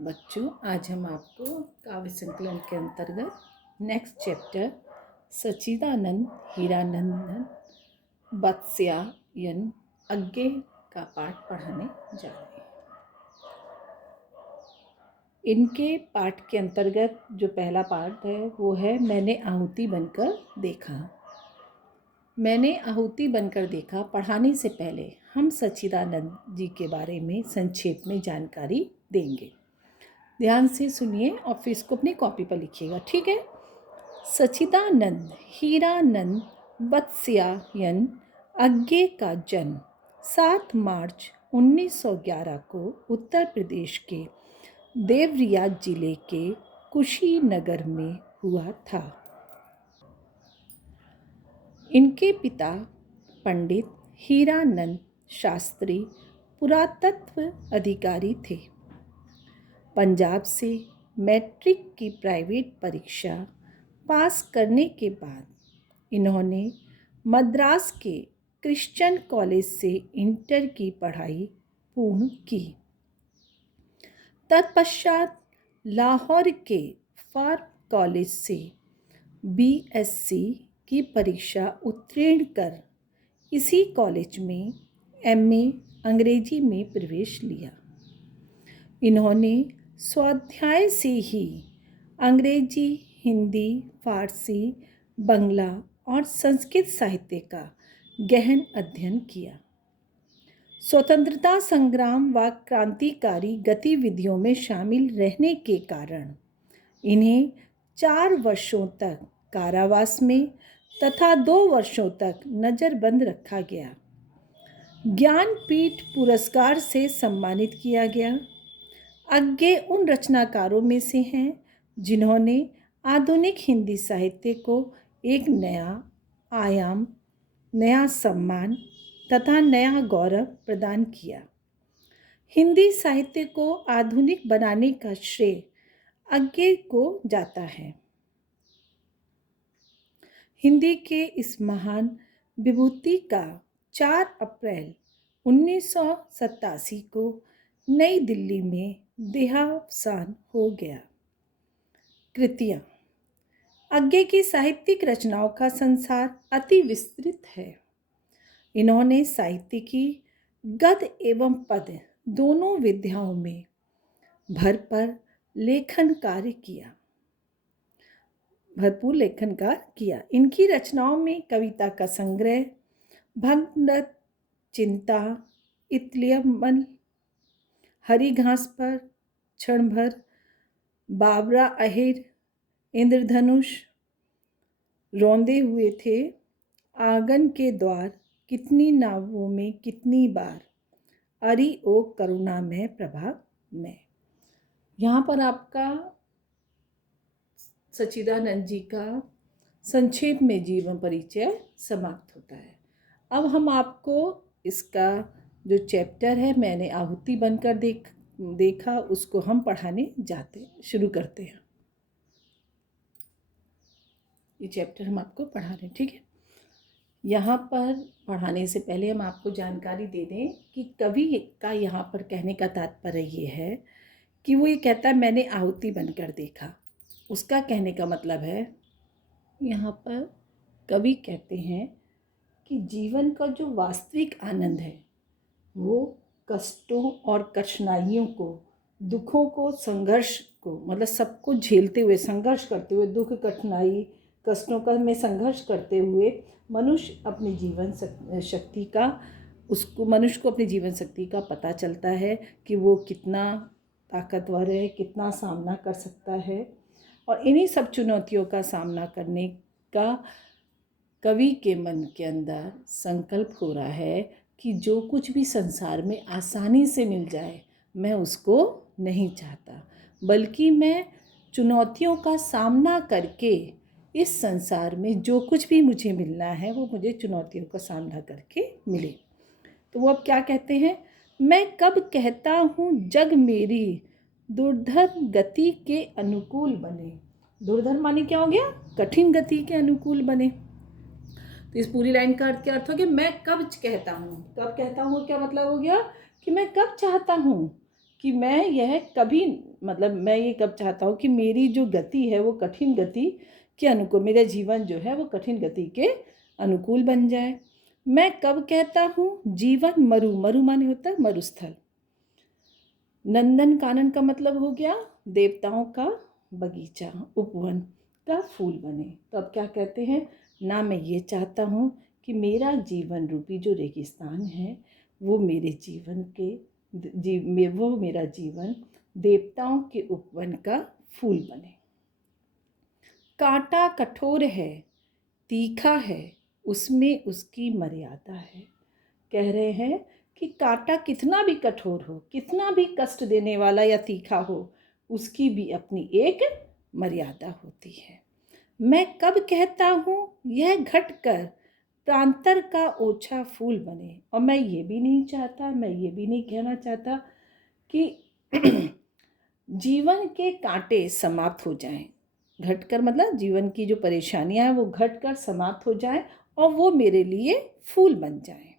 बच्चों, आज हम आपको काव्य संकलन के अंतर्गत नेक्स्ट चैप्टर सच्चिदानंद हीरानंदन वत्स्यायन अज्ञे का पाठ पढ़ाने जा रहे हैं। इनके पाठ के अंतर्गत जो पहला पाठ है वो है मैंने आहुति बनकर देखा। मैंने आहुति बनकर देखा पढ़ाने से पहले हम सच्चिदानंद जी के बारे में संक्षेप में जानकारी देंगे। ध्यान से सुनिए और फिर इसको अपनी कॉपी पर लिखिएगा, ठीक है। सच्चिदानंद हीरानंद वत्स्यायन अज्ञे का जन्म 7 मार्च 1911 को उत्तर प्रदेश के देवरिया जिले के कुशीनगर में हुआ था। इनके पिता पंडित हीरानंद शास्त्री पुरातत्व अधिकारी थे। पंजाब से मैट्रिक की प्राइवेट परीक्षा पास करने के बाद इन्होंने मद्रास के क्रिश्चियन कॉलेज से इंटर की पढ़ाई पूर्ण की। तत्पश्चात लाहौर के फार्म कॉलेज से बीएससी की परीक्षा उत्तीर्ण कर इसी कॉलेज में एमए अंग्रेजी में प्रवेश लिया। इन्होंने स्वाध्याय से ही अंग्रेजी, हिंदी, फारसी, बंगला और संस्कृत साहित्य का गहन अध्ययन किया। स्वतंत्रता संग्राम व क्रांतिकारी गतिविधियों में शामिल रहने के कारण इन्हें 4 वर्षों तक कारावास में तथा 2 वर्षों तक नज़रबंद रखा गया। ज्ञानपीठ पुरस्कार से सम्मानित किया गया। अज्ञे उन रचनाकारों में से हैं जिन्होंने आधुनिक हिंदी साहित्य को एक नया आयाम, नया सम्मान तथा नया गौरव प्रदान किया। हिंदी साहित्य को आधुनिक बनाने का श्रेय अज्ञे को जाता है। हिंदी के इस महान विभूति का 4 अप्रैल 1987 को नई दिल्ली में देहावसान हो गया। कृतियाँ। अज्ञे की साहित्यिक रचनाओं का संसार अति विस्तृत है। इन्होंने साहित्य की गद्य एवं पद्य दोनों विधाओं में भरपूर लेखन कार्य किया। इनकी रचनाओं में कविता का संग्रह, भगनत, चिंता, इतलियमल, हरी घास पर, क्षण भर, बाबरा अहिर, इंद्रधनुष, रौंदे हुए थे, आंगन के द्वार, कितनी नावों में कितनी बार, अरि ओ करुणा में प्रभा में। यहाँ पर आपका सच्चिदानंद जी का संक्षेप में जीवन परिचय समाप्त होता है। अब हम आपको इसका जो चैप्टर है मैंने आहुति बनकर देखा उसको हम पढ़ाने शुरू करते हैं। ये चैप्टर हम आपको पढ़ा रहे हैं, ठीक है। यहाँ पर पढ़ाने से पहले हम आपको जानकारी दे दें कि कवि का यहाँ पर कहने का तात्पर्य ये है कि वो ये कहता है मैंने आहुति बनकर देखा। उसका कहने का मतलब है, यहाँ पर कवि कहते हैं कि जीवन का जो वास्तविक आनंद है वो कष्टों और कठिनाइयों को, दुखों को, संघर्ष को, मतलब सबको झेलते हुए, संघर्ष करते हुए, दुख, कठिनाई, कष्टों का में संघर्ष करते हुए मनुष्य को अपनी जीवन शक्ति का पता चलता है कि वो कितना ताकतवर है, कितना सामना कर सकता है। और इन्हीं सब चुनौतियों का सामना करने का कवि के मन के अंदर संकल्प हो रहा है कि जो कुछ भी संसार में आसानी से मिल जाए मैं उसको नहीं चाहता, बल्कि मैं चुनौतियों का सामना करके इस संसार में जो कुछ भी मुझे मिलना है वो मुझे चुनौतियों का सामना करके मिले। तो वो अब क्या कहते हैं, मैं कब कहता हूँ जग मेरी दुर्धर गति के अनुकूल बने। दुर्धर माने क्या हो गया, कठिन गति के अनुकूल बने। तो इस पूरी लाइन का क्या अर्थ हो गया, मैं कब कहता हूँ। कब कहता हूँ क्या मतलब हो गया कि मैं कब चाहता हूँ कि मैं यह कभी मतलब मैं ये कब चाहता हूँ कि मेरी जो गति है वो कठिन गति के अनुकूल, मेरा जीवन जो है वो कठिन गति के अनुकूल बन जाए। मैं कब कहता हूँ जीवन मरु, मरु माने होता है मरुस्थल। नंदन कानन का मतलब हो गया देवताओं का बगीचा, उपवन का फूल बने। तो अब क्या कहते हैं ना, मैं ये चाहता हूँ कि मेरा जीवन रूपी जो रेगिस्तान है वो मेरे जीवन के वो मेरा जीवन देवताओं के उपवन का फूल बने। कांटा कठोर है, तीखा है, उसमें उसकी मर्यादा है। कह रहे हैं कि कांटा कितना भी कठोर हो, कितना भी कष्ट देने वाला या तीखा हो, उसकी भी अपनी एक मर्यादा होती है। मैं कब कहता हूँ यह घटकर प्रांतर का ओछा फूल बने। और मैं ये भी नहीं चाहता, मैं ये भी नहीं कहना चाहता कि जीवन के कांटे समाप्त हो जाएं। घटकर मतलब जीवन की जो परेशानियां हैं वो घटकर समाप्त हो जाएं और वो मेरे लिए फूल बन जाएं।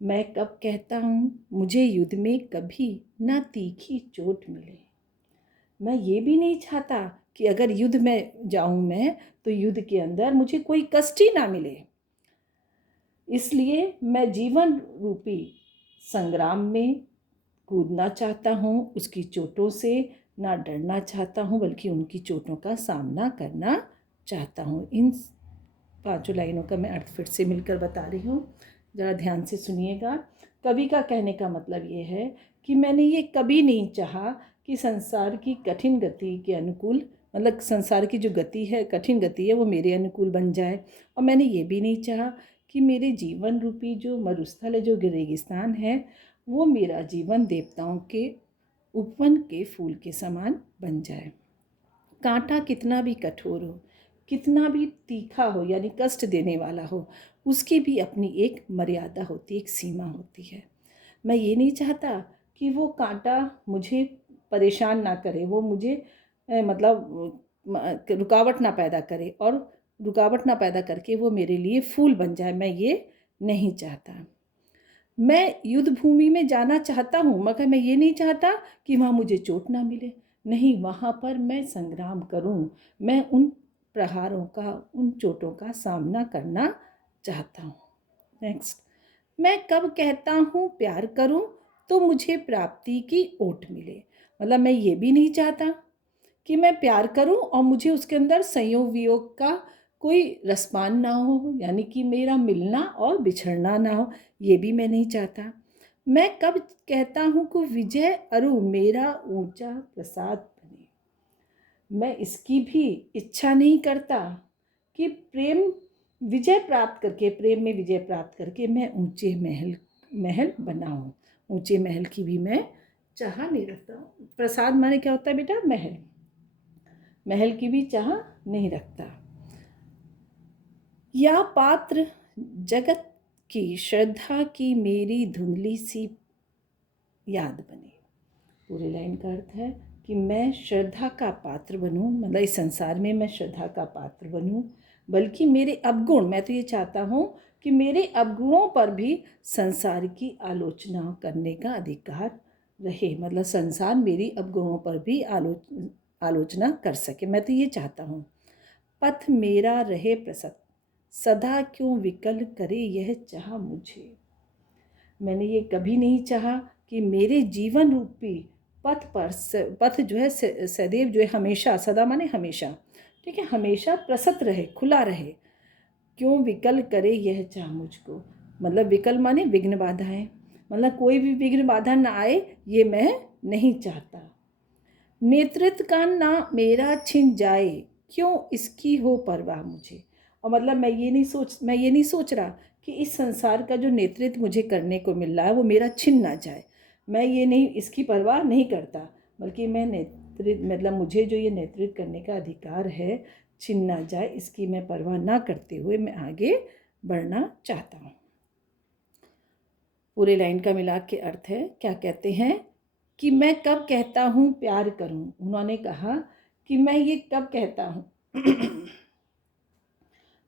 मैं कब कहता हूँ मुझे युद्ध में कभी ना तीखी चोट मिले। मैं ये भी नहीं चाहता कि अगर युद्ध में जाऊँ मैं तो युद्ध के अंदर मुझे कोई कष्ट ही ना मिले। इसलिए मैं जीवन रूपी संग्राम में कूदना चाहता हूँ, उसकी चोटों से ना डरना चाहता हूँ बल्कि उनकी चोटों का सामना करना चाहता हूँ। इन 5 लाइनों का मैं अर्थ फिर से मिलकर बता रही हूँ, ज़रा ध्यान से सुनिएगा। कवि का कहने का मतलब ये है कि मैंने ये कभी नहीं चाहा कि संसार की कठिन गति के अनुकूल, मतलब संसार की जो गति है, कठिन गति है, वो मेरे अनुकूल बन जाए। और मैंने ये भी नहीं चाहा कि मेरे जीवन रूपी जो मरुस्थल है, जो रेगिस्तान है, वो मेरा जीवन देवताओं के उपवन के फूल के समान बन जाए। कांटा कितना भी कठोर हो, कितना भी तीखा हो यानी कष्ट देने वाला हो, उसकी भी अपनी एक मर्यादा होती है, एक सीमा होती है। मैं ये नहीं चाहता कि वो कांटा मुझे परेशान ना करे, वो मुझे रुकावट ना पैदा करे और रुकावट ना पैदा करके वो मेरे लिए फूल बन जाए। मैं ये नहीं चाहता। मैं युद्ध भूमि में जाना चाहता हूँ मगर मैं ये नहीं चाहता कि वहाँ मुझे चोट ना मिले। नहीं, वहाँ पर मैं संग्राम करूँ, मैं उन प्रहारों का, उन चोटों का सामना करना चाहता हूँ। नेक्स्ट, मैं कब कहता हूँ प्यार करूँ तो मुझे प्राप्ति की ओट मिले। मतलब मैं ये भी नहीं चाहता कि मैं प्यार करूं और मुझे उसके अंदर संयोग वियोग का कोई रसपान ना हो, यानी कि मेरा मिलना और बिछड़ना ना हो, ये भी मैं नहीं चाहता। मैं कब कहता हूँ कि विजय अरु मेरा ऊंचा प्रसाद बने। मैं इसकी भी इच्छा नहीं करता कि प्रेम विजय प्राप्त करके, प्रेम में विजय प्राप्त करके मैं ऊंचे महल बनाऊं। ऊंचे महल की भी मैं चाह नहीं रखता। प्रसाद माने क्या होता है बेटा? महल। महल की भी चाह नहीं रखता। या पात्र जगत की श्रद्धा की मेरी धुंधली सी याद बने। पूरी लाइन का अर्थ है कि मैं श्रद्धा का पात्र बनूं, मतलब इस संसार में मैं श्रद्धा का पात्र बनूं, बल्कि मेरे अवगुण, मैं तो ये चाहता हूँ कि मेरे अवगुणों पर भी संसार की आलोचना करने का अधिकार रहे। मतलब संसार मेरी अवगुणों पर भी आलोचना कर सके, मैं तो ये चाहता हूँ। पथ मेरा रहे प्रसन्न, सदा क्यों विकल करे यह चाह मुझे। मैंने ये कभी नहीं चाहा कि मेरे जीवन रूपी पथ पर, पथ जो है सदैव जो है, हमेशा, सदा माने हमेशा, ठीक है, हमेशा प्रसन्न रहे, खुला रहे। क्यों विकल करे यह चाह मुझको, मतलब विकल माने विघ्न बाधाएं, मतलब कोई भी विघ्न बाधा ना आए, ये मैं नहीं चाहता। नेतृत्व का ना मेरा छिन जाए, क्यों इसकी हो परवाह मुझे। और मतलब मैं ये नहीं सोच रहा कि इस संसार का जो नेतृत्व मुझे करने को मिल रहा है वो मेरा छिन ना जाए। मैं ये नहीं, इसकी परवाह नहीं करता, बल्कि मैं नेतृत्व, मतलब मुझे जो ये नेतृत्व करने का अधिकार है, छिन ना जाए, इसकी मैं परवाह ना करते हुए मैं आगे बढ़ना चाहता हूँ। पूरे लाइन का मिलाप के अर्थ है, क्या कहते हैं कि मैं कब कहता हूँ प्यार करूँ। उन्होंने कहा कि मैं ये कब कहता हूँ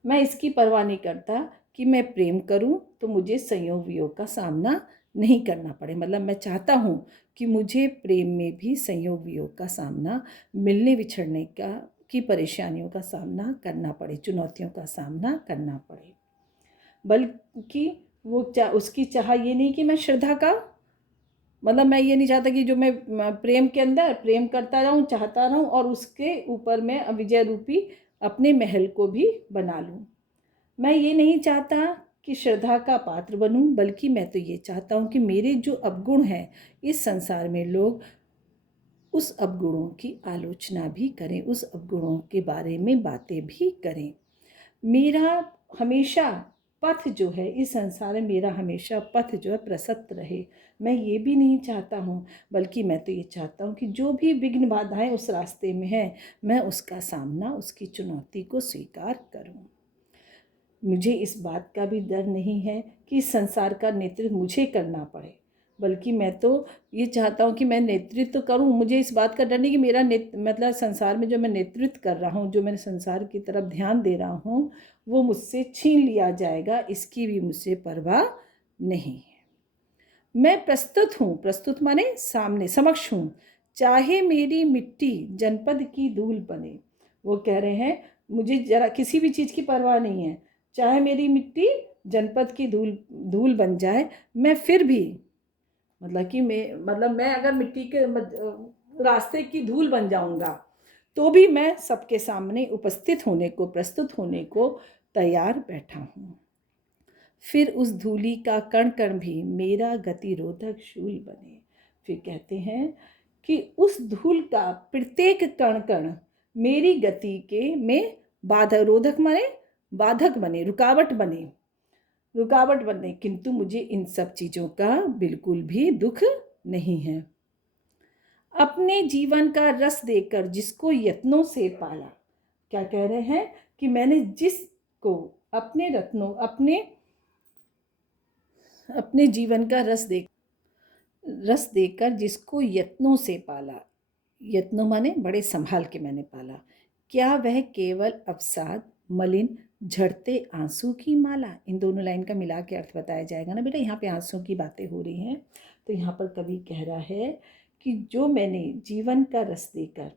मैं इसकी परवाह नहीं करता कि मैं प्रेम करूँ तो मुझे संयोग वियोग का सामना नहीं करना पड़े। मतलब मैं चाहता हूँ कि मुझे प्रेम में भी संयोग वियोग का सामना, मिलने विछड़ने का की परेशानियों का सामना करना पड़े, चुनौतियों का सामना करना पड़े। बल्कि वो उसकी चाह ये नहीं कि मैं श्रद्धा का, मतलब मैं ये नहीं चाहता कि जो मैं प्रेम के अंदर प्रेम करता रहूँ, चाहता रहूँ और उसके ऊपर मैं विजय रूपी अपने महल को भी बना लूँ। मैं ये नहीं चाहता कि श्रद्धा का पात्र बनूं, बल्कि मैं तो ये चाहता हूँ कि मेरे जो अवगुण हैं इस संसार में लोग उस अवगुणों की आलोचना भी करें, उस अवगुणों के बारे में बातें भी करें। मेरा हमेशा पथ जो है इस संसार में, मेरा हमेशा पथ जो है प्रशस्त रहे। मैं ये भी नहीं चाहता हूँ, बल्कि मैं तो ये चाहता हूँ कि जो भी विघ्न बाधाएं उस रास्ते में हैं, मैं उसका सामना, उसकी चुनौती को स्वीकार करूँ। मुझे इस बात का भी डर नहीं है कि इस संसार का नेतृत्व मुझे करना पड़े, बल्कि मैं तो ये चाहता हूँ कि मैं नेतृत्व करूँ। मुझे इस बात का डर नहीं कि मेरा मतलब संसार में जो मैं नेतृत्व कर रहा हूँ, जो मैं संसार की तरफ ध्यान दे रहा हूँ, वो मुझसे छीन लिया जाएगा, इसकी भी मुझे परवाह नहीं है। मैं प्रस्तुत हूँ, प्रस्तुत माने सामने, समक्ष हूँ, चाहे मेरी मिट्टी जनपद की धूल बने। वो कह रहे हैं मुझे जरा किसी भी चीज़ की परवाह नहीं है, चाहे मेरी मिट्टी जनपद की धूल धूल बन जाए, मैं फिर भी, मैं अगर मिट्टी के रास्ते की धूल बन जाऊंगा तो भी मैं सबके सामने उपस्थित होने को, प्रस्तुत होने को तैयार बैठा हूँ। फिर उस धूलि का कण कण भी मेरा गतिरोधक शूल बने। फिर कहते हैं कि उस धूल का प्रत्येक कण कण मेरी गति के में बाधक, रोधक माने बाधक बने, रुकावट बने। किंतु मुझे इन सब चीज़ों का बिल्कुल भी दुख नहीं है। अपने जीवन का रस देकर जिसको यत्नों से पाला। क्या कह रहे हैं कि मैंने जिसको अपने रत्नों, अपने जीवन का रस देकर जिसको यत्नों से पाला, यत्नों माने बड़े संभाल के मैंने पाला, क्या वह केवल अवसाद, मलिन झड़ते आंसू की माला। इन दोनों लाइन का मिला के अर्थ बताया जाएगा ना बेटा। यहाँ पे आंसू की बातें हो रही हैं, तो यहाँ पर कवि कह रहा है कि जो मैंने जीवन का रस देकर,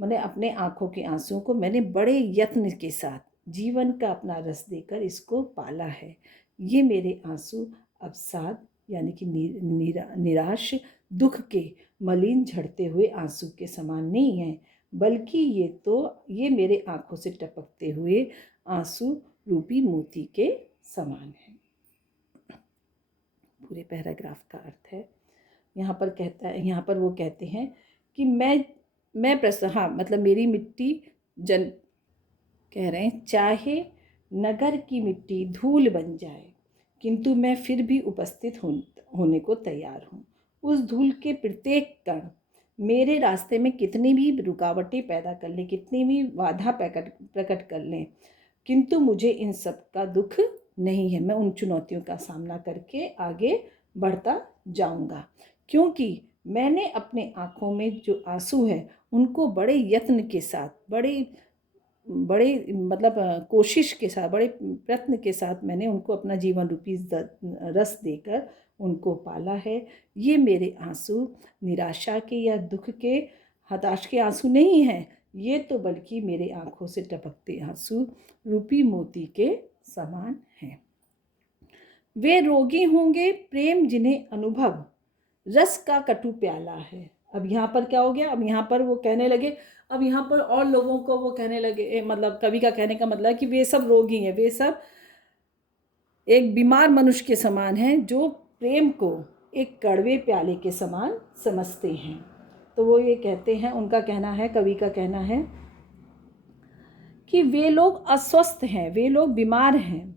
मैंने अपने आँखों के आंसुओं को मैंने बड़े यत्न के साथ जीवन का अपना रस देकर इसको पाला है। ये मेरे आंसू अवसाद यानी कि निराश, दुख के मलिन झड़ते हुए आंसू के समान नहीं है, बल्कि ये मेरे आँखों से टपकते हुए आंसू रूपी मोती के समान है। पूरे पैराग्राफ का अर्थ है। यहाँ पर वो कहते हैं कि मेरी मिट्टी कह रहे हैं चाहे नगर की मिट्टी धूल बन जाए, किंतु मैं फिर भी उपस्थित होने को तैयार हूँ। उस धूल के प्रत्येक कण मेरे रास्ते में कितनी भी रुकावटें पैदा कर लें, कितनी भी बाधा प्रकट कर लें, किंतु मुझे इन सब का दुख नहीं है। मैं उन चुनौतियों का सामना करके आगे बढ़ता जाऊंगा, क्योंकि मैंने अपने आँखों में जो आंसू है उनको बड़े यत्न के साथ, बड़े कोशिश के साथ, बड़े प्रयत्न के साथ मैंने उनको अपना जीवन रूपी रस देकर उनको पाला है। ये मेरे आंसू निराशा के या दुख के, हताश के आंसू नहीं हैं, ये तो बल्कि मेरे आँखों से टपकते आंसू रूपी मोती के समान हैं। वे रोगी होंगे प्रेम जिन्हें अनुभव रस का कटु प्याला है। अब यहाँ पर क्या हो गया, अब यहाँ पर वो कहने लगे, अब यहाँ पर और लोगों को वो कहने लगे, मतलब कवि का कहने का मतलब कि वे सब रोगी हैं, वे सब एक बीमार मनुष्य के समान हैं जो प्रेम को एक कड़वे प्याले के समान समझते हैं। तो वो ये कहते हैं, उनका कहना है, कवि का कहना है कि वे लोग अस्वस्थ हैं, वे लोग बीमार हैं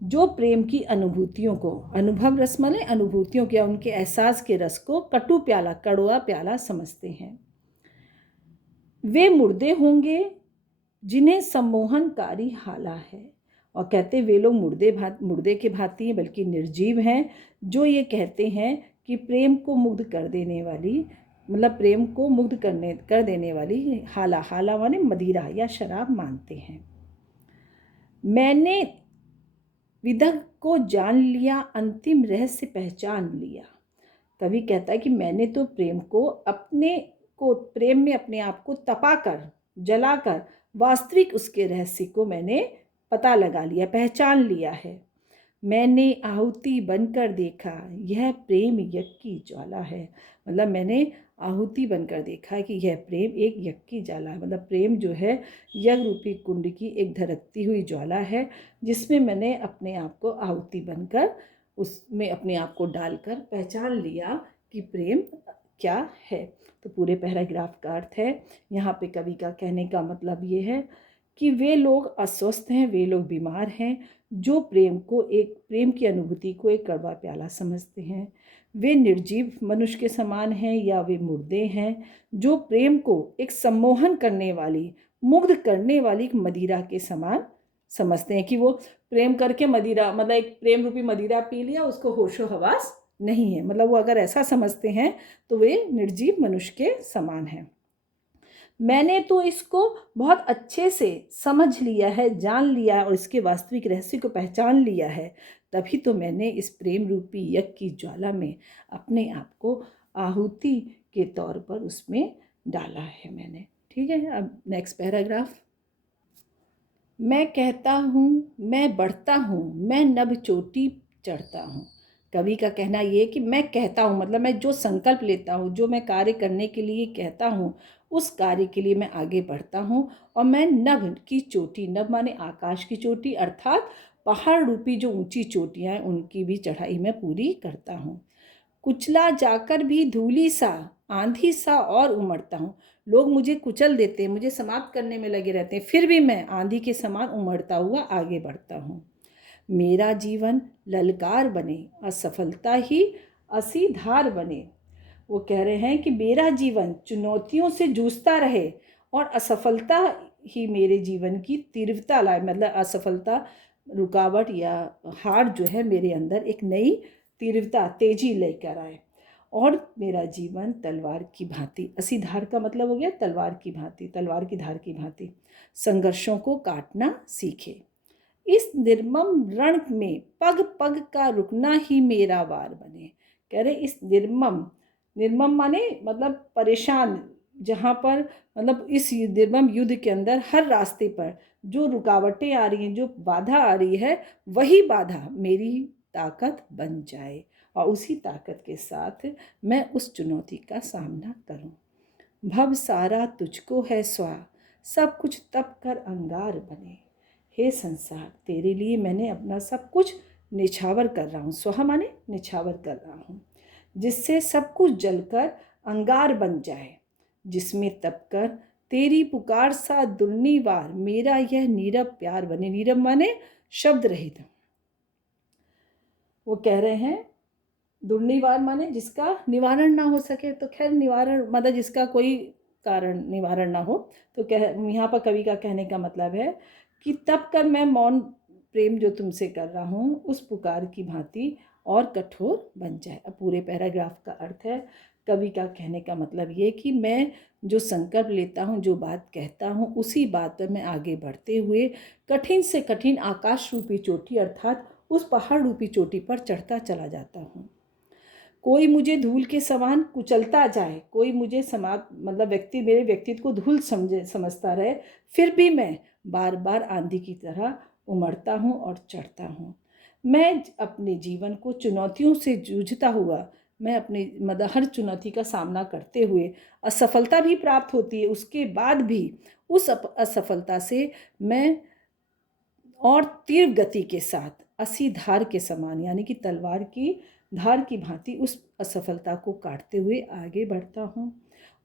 जो प्रेम की अनुभूतियों को, अनुभव रस माने अनुभूतियों के, उनके एहसास के रस को कटु प्याला, कड़वा प्याला समझते हैं। वे मुर्दे होंगे जिन्हें सम्मोहनकारी हाला है। और कहते वे लोग मुर्दे के भांति हैं, बल्कि निर्जीव हैं, जो ये कहते हैं कि प्रेम को मुग्ध कर देने वाली, प्रेम को मुग्ध कर देने वाली हाला माने मदिरा या शराब मानते हैं। मैंने विदग को जान लिया, अंतिम रहस्य पहचान लिया। कवि कहता है कि मैंने तो प्रेम में अपने आप को तपाकर, जलाकर वास्तविक उसके रहस्य को मैंने पता लगा लिया, पहचान लिया है। मैंने आहुति बनकर देखा, यह प्रेम यज्ञ की ज्वाला है। मतलब मैंने आहुति बनकर देखा कि यह प्रेम एक यज्ञ की ज्वाला है। मतलब प्रेम जो है यज्ञ रूपी कुंड की एक धड़कती हुई ज्वाला है, जिसमें मैंने अपने आप को आहुति बनकर उसमें अपने आप को डालकर पहचान लिया कि प्रेम क्या है। तो पूरे पैराग्राफ का अर्थ है, यहाँ पे कवि का कहने का मतलब ये है कि वे लोग अस्वस्थ हैं, वे लोग बीमार हैं जो प्रेम की अनुभूति को एक कड़वा प्याला समझते हैं। वे निर्जीव मनुष्य के समान हैं या वे मुर्दे हैं जो प्रेम को एक सम्मोहन करने वाली, मुग्ध करने वाली मदिरा के समान समझते हैं कि वो प्रेम करके मदिरा, मतलब एक प्रेम रूपी मदिरा पी लिया, उसको होशो हवास नहीं है। मतलब वो अगर ऐसा समझते हैं तो वे निर्जीव मनुष्य के समान हैं। मैंने तो इसको बहुत अच्छे से समझ लिया है, जान लिया और इसके वास्तविक रहस्य को पहचान लिया है। तभी तो मैंने इस प्रेम रूपी यज्ञ की ज्वाला में अपने आप को आहुति के तौर पर उसमें डाला है मैंने। ठीक है, अब नेक्स्ट पैराग्राफ। मैं कहता हूँ, मैं बढ़ता हूँ, मैं नभ चोटी चढ़ता हूँ। कवि का कहना ये कि मैं कहता हूँ, मतलब मैं जो संकल्प लेता हूँ, जो मैं कार्य करने के लिए कहता हूँ, उस कार्य के लिए मैं आगे बढ़ता हूँ और मैं नभ की चोटी, नभ माने आकाश की चोटी, अर्थात पहाड़ रूपी जो ऊंची चोटियाँ हैं उनकी भी चढ़ाई मैं पूरी करता हूँ। कुचला जाकर भी धूली सा, आंधी सा और उमड़ता हूँ। लोग मुझे कुचल देते हैं, मुझे समाप्त करने में लगे रहते हैं, फिर भी मैं आंधी के समान उमड़ता हुआ आगे बढ़ता हूँ। मेरा जीवन ललकार बने, असफलता ही असी धार बने। वो कह रहे हैं कि मेरा जीवन चुनौतियों से जूझता रहे और असफलता ही मेरे जीवन की तीव्रता लाए। मतलब असफलता, रुकावट या हार जो है मेरे अंदर एक नई तीव्रता, तेजी लेकर आए और मेरा जीवन तलवार की भांति, असी धार का मतलब हो गया तलवार की भांति, तलवार की धार की भांति संघर्षों को काटना सीखे। इस निर्मम रण में पग पग का रुकना ही मेरा वार बने। कह रहे इस निर्मम, निर्मम माने मतलब परेशान, जहाँ पर मतलब इस निर्मम युद्ध के अंदर हर रास्ते पर जो रुकावटें आ रही हैं, जो बाधा आ रही है, वही बाधा मेरी ताकत बन जाए और उसी ताकत के साथ मैं उस चुनौती का सामना करूं। भव सारा तुझको है स्वा, सब कुछ तप कर अंगार बने। हे संसार, तेरे लिए मैंने अपना सब कुछ निछावर कर रहा हूँ। स्वा माने निछावर कर रहा हूँ, जिससे सब कुछ जलकर अंगार बन जाए, जिसमें तप कर तेरी पुकार सा दुर्नी वार मेरा यह नीरव प्यार बने। नीरव माने शब्द रहित। वो कह रहे हैं दुर्निवार माने जिसका निवारण ना हो सके, तो खैर निवारण मतलब जिसका कोई कारण निवारण ना हो। तो यहाँ पर कवि का कहने का मतलब है कि तब कर मैं मौन प्रेम जो तुमसे कर रहा हूँ उस पुकार की भांति और कठोर बन जाए। अब पूरे पैराग्राफ का अर्थ है, कवि का कहने का मतलब ये कि मैं जो संकल्प लेता हूँ, जो बात कहता हूँ, उसी बात पर मैं आगे बढ़ते हुए कठिन से कठिन आकाश रूपी चोटी अर्थात उस पहाड़ रूपी चोटी पर चढ़ता चला जाता हूँ। कोई मुझे धूल के समान कुचलता जाए, कोई मुझे मतलब मेरे व्यक्तित्व को धूल समझता रहे, फिर भी मैं बार बार आंधी की तरह उमड़ता हूँ और चढ़ता हूँ। मैं अपने जीवन को चुनौतियों से जूझता हुआ, मैं अपने मतलब हर चुनौती का सामना करते हुए असफलता भी प्राप्त होती है, उसके बाद भी उस असफलता से मैं और तीव्र गति के साथ असी धार के समान यानी कि तलवार की धार की भांति उस असफलता को काटते हुए आगे बढ़ता हूँ।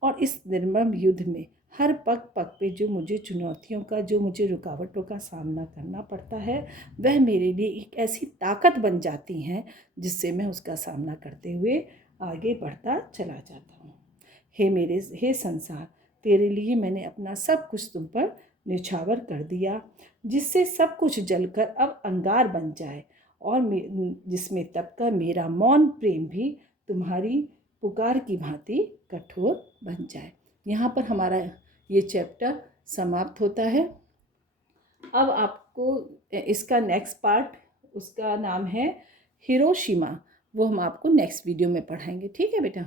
और इस निर्मम युद्ध में हर पग पग पे जो मुझे चुनौतियों का, जो मुझे रुकावटों का सामना करना पड़ता है, वह मेरे लिए एक ऐसी ताकत बन जाती हैं जिससे मैं उसका सामना करते हुए आगे बढ़ता चला जाता हूँ। हे संसार, तेरे लिए मैंने अपना सब कुछ तुम पर निछावर कर दिया, जिससे सब कुछ जलकर अब अंगार बन जाए और जिसमें तब का मेरा मौन प्रेम भी तुम्हारी पुकार की भांति कठोर बन जाए। यहाँ पर हमारा ये चैप्टर समाप्त होता है। अब आपको इसका नेक्स्ट पार्ट उसका नाम है हिरोशिमा। वो हम आपको नेक्स्ट वीडियो में पढ़ाएंगे। ठीक है बेटा।